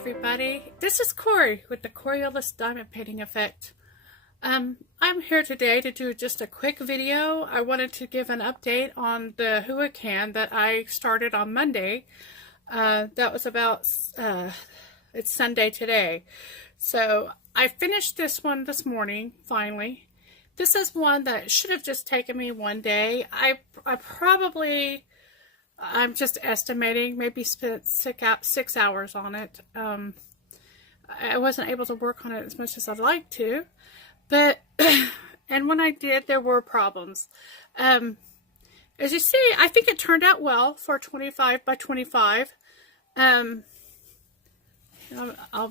everybody, this is Corey with the Coriolis Diamond Painting Effect. I'm here today to do just a quick video. I wanted to give an update on the Huacan that I started on Monday. That was about, it's Sunday today. So I finished this one this morning, finally. This is one that should have just taken me one day. I'm just estimating, maybe spent 6 hours on it. I wasn't able to work on it as much as I'd like to, but, and when I did, there were problems. As you see, I think it turned out well for 25 by 25. I'll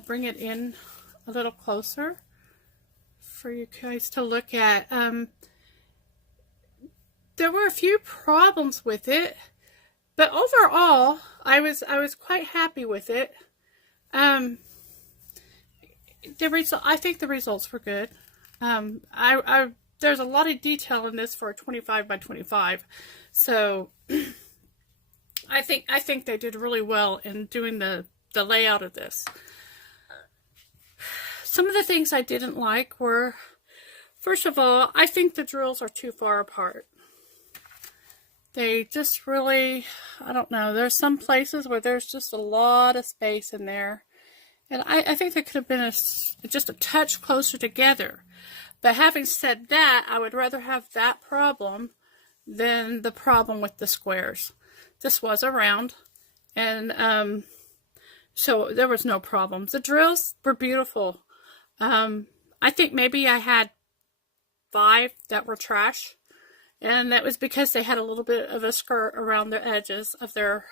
bring it in a little closer for you guys to look at. There were a few problems with it. But overall, I was quite happy with it. I think the results were good. There's a lot of detail in this for a 25 by 25, so I think they did really well in doing the layout of this. Some of the things I didn't like were, first of all, I think the drills are too far apart. They just really, I don't know, there's some places where there's just a lot of space in there. And I think they could have been just a touch closer together. But having said that, I would rather have that problem than the problem with the squares. This was a round, and so there was no problems. The drills were beautiful. I think maybe I had 5 that were trash. And that was because they had a little bit of a skirt around the edges of the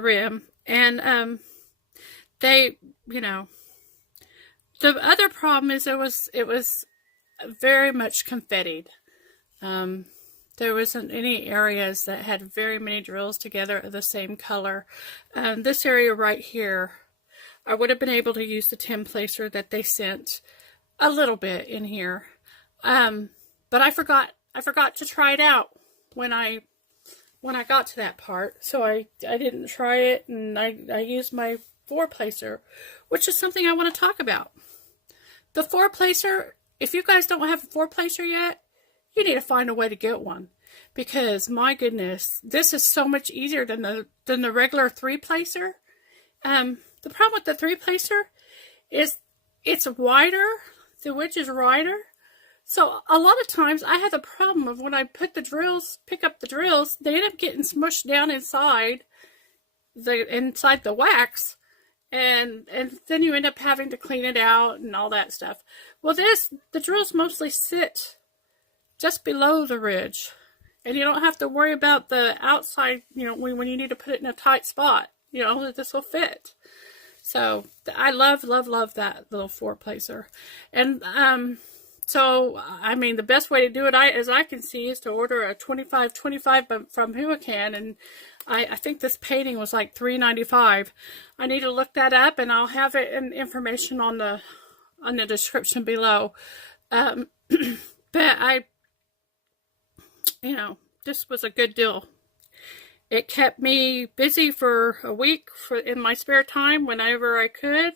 rim. And they, the other problem is it was very much confettied. There wasn't any areas that had very many drills together of the same color. This area right here, I would have been able to use the 10 placer that they sent a little bit in here. But I forgot to try it out when I got to that part, so I didn't try it, and I used my 4 placer, which is something I want to talk about. The 4 placer, if you guys don't have a 4 placer yet, you need to find a way to get one, because my goodness, this is so much easier than the regular 3 placer. The problem with the 3 placer is it's wider, the wedge is wider. So a lot of times I had the problem of when I pick up the drills, they end up getting smushed down inside the wax, and then you end up having to clean it out and all that stuff. Well, the drills mostly sit just below the ridge, and you don't have to worry about the outside, when you need to put it in a tight spot, that this will fit. So I love that little 4 placer. And so, I mean, the best way to do it, as I can see, is to order a 25-25 from Huacan, and I think this painting was like $3.95. I need to look that up, and I'll have it in information on the description below. But this was a good deal. It kept me busy for a week in my spare time whenever I could.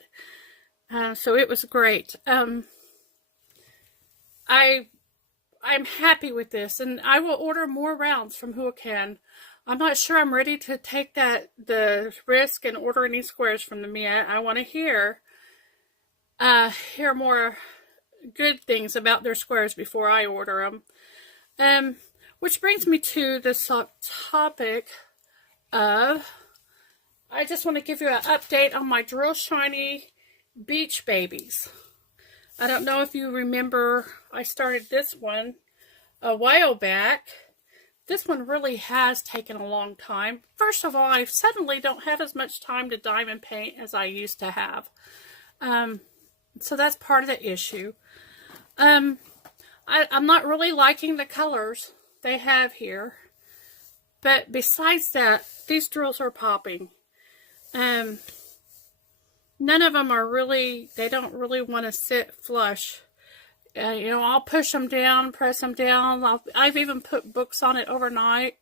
So it was great. I'm happy with this, and I will order more rounds from Huacan. I'm not sure I'm ready to take the risk and order any squares from them yet. I want to hear more good things about their squares before I order them. Which brings me to this topic of, I just want to give you an update on my Drill Shiny Beach Babies. I don't know if you remember, I started this one a while back. This one really has taken a long time. First of all, I suddenly don't have as much time to diamond paint as I used to have. So that's part of the issue. I'm not really liking the colors they have here. But besides that, these drills are popping. None of them are really, they don't really want to sit flush. I'll push them down, press them down. I've even put books on it overnight,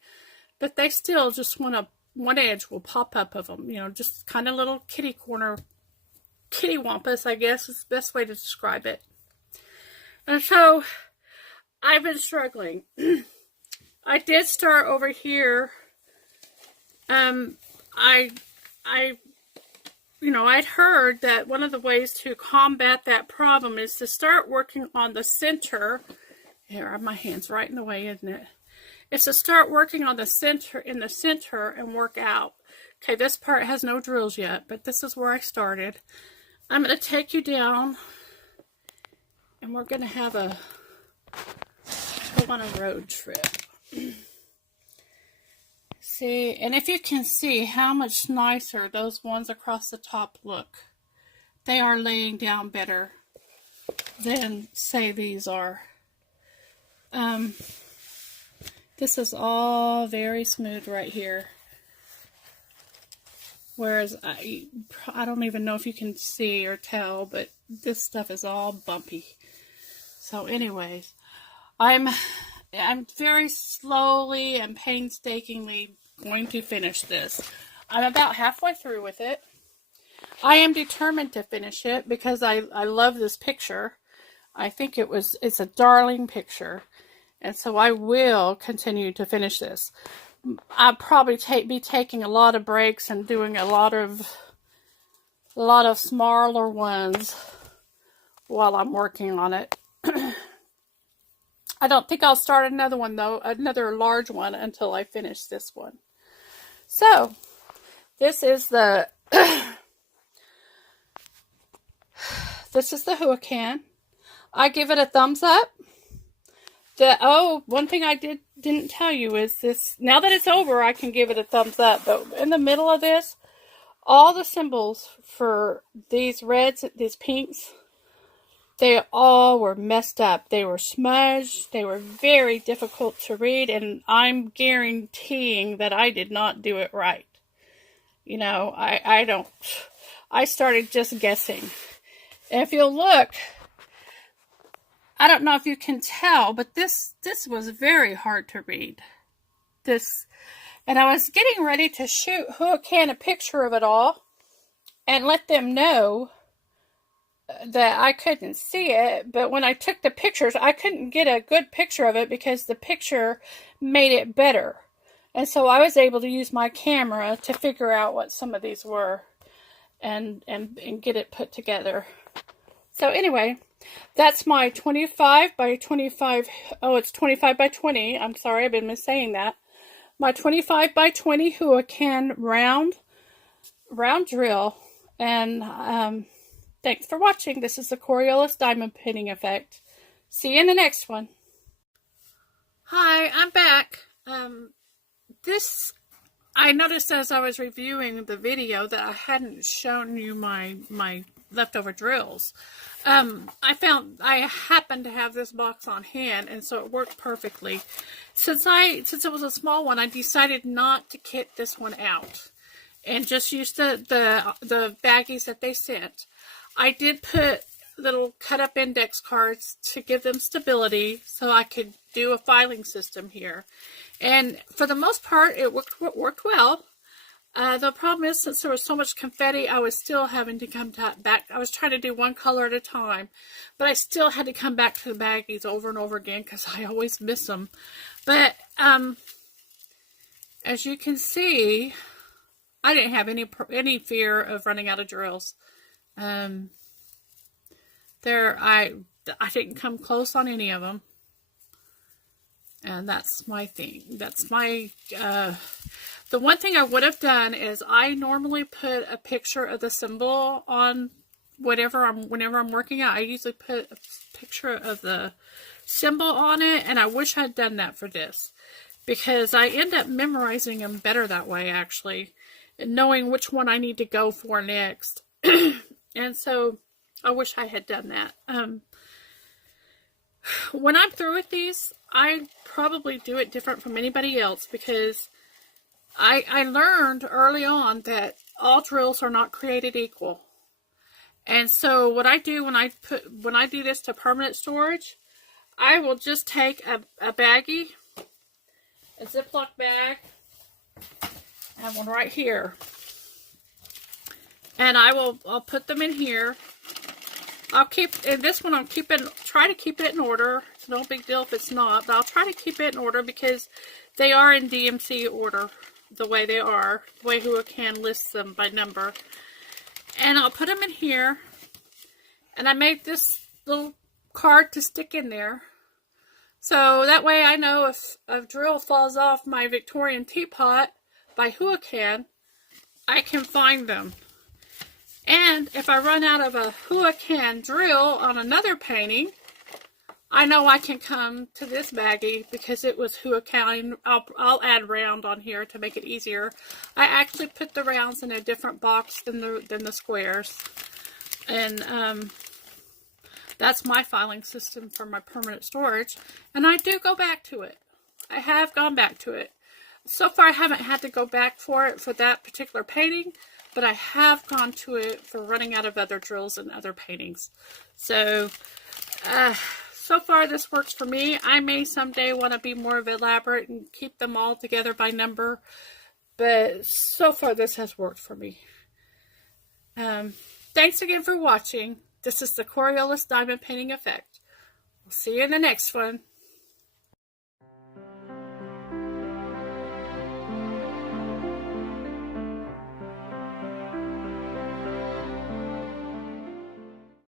but they still just want to one edge will pop up of them, you know, just kind of little kitty wampus, I guess is the best way to describe it. And so I've been struggling. I did start over here. I'd heard that one of the ways to combat that problem is to start working on the center. Here, my hand's right in the way, isn't it? It's to start working on the center, and work out. Okay, this part has no drills yet, but this is where I started. I'm going to take you down, and we're going to have go on a road trip. See, and if you can see how much nicer those ones across the top look, they are laying down better than, say, these are. This is all very smooth right here. Whereas I don't even know if you can see or tell, but this stuff is all bumpy. So anyways, I'm very slowly and painstakingly going to finish this. I'm about halfway through with it. I am determined to finish it because I love this picture. I think it's a darling picture. And so I will continue to finish this. I'll probably be taking a lot of breaks and doing a lot of smaller ones while I'm working on it. I don't think I'll start another one though, another large one, until I finish this one. So, this is the Huacan. I give it a thumbs up. One thing I didn't tell you is this. Now that it's over, I can give it a thumbs up. But in the middle of this, all the symbols for these reds, these pinks, they all were messed up. They were smudged. They were very difficult to read. And I'm guaranteeing that I did not do it right. You know, I started just guessing. And if you'll look, I don't know if you can tell, but this was very hard to read. And I was getting ready to shoot Huacan a picture of it all and let them know that I couldn't see it. But when I took the pictures, I couldn't get a good picture of it because the picture made it better. And so I was able to use my camera to figure out what some of these were and get it put together. So anyway, that's my 25 by 25, it's 25 by 20. I'm sorry, I've been missaying that. My 25 by 20 Huacan round drill. And thanks for watching. This is the Coriolis diamond pinning effect. See you in the next one. Hi, I'm back. I noticed as I was reviewing the video that I hadn't shown you my leftover drills. I happened to have this box on hand, and so it worked perfectly. Since it was a small one, I decided not to kit this one out and just use the baggies that they sent. I did put little cut up index cards to give them stability so I could do a filing system here. And for the most part, it worked well. The problem is, since there was so much confetti, I was still having to come back. I was trying to do one color at a time, but I still had to come back to the baggies over and over again because I always miss them. But as you can see, I didn't have any fear of running out of drills. I didn't come close on any of them. And that's my thing. That's my, the one thing I would have done is I normally put a picture of the symbol on whenever I'm working out. I usually put a picture of the symbol on it, and I wish I'd done that for this. Because I end up memorizing them better that way, actually. And knowing which one I need to go for next. And so, I wish I had done that. When I'm through with these, I probably do it different from anybody else because I learned early on that all drills are not created equal. And so what I do when I do this to permanent storage, I will just take a baggie, a Ziploc bag, I have one right here. And I'll put them in here. And this one try to keep it in order. It's no big deal if it's not, but I'll try to keep it in order because they are in DMC order, the way they are, the way Huacan lists them by number. And I'll put them in here, and I made this little card to stick in there. So that way I know if a drill falls off my Victorian Teapot by Huacan, I can find them. And if I run out of a Huacan drill on another painting, I know I can come to this baggie because it was Huacan. I'll add round on here to make it easier. I actually put the rounds in a different box than the squares. And that's my filing system for my permanent storage. And I do go back to it. I have gone back to it. So far I haven't had to go back for it for that particular painting, but I have gone to it for running out of other drills and other paintings. So, so far this works for me. I may someday want to be more elaborate and keep them all together by number, but so far this has worked for me. Thanks again for watching. This is the Coriolis Diamond Painting Effect. We'll see you in the next one.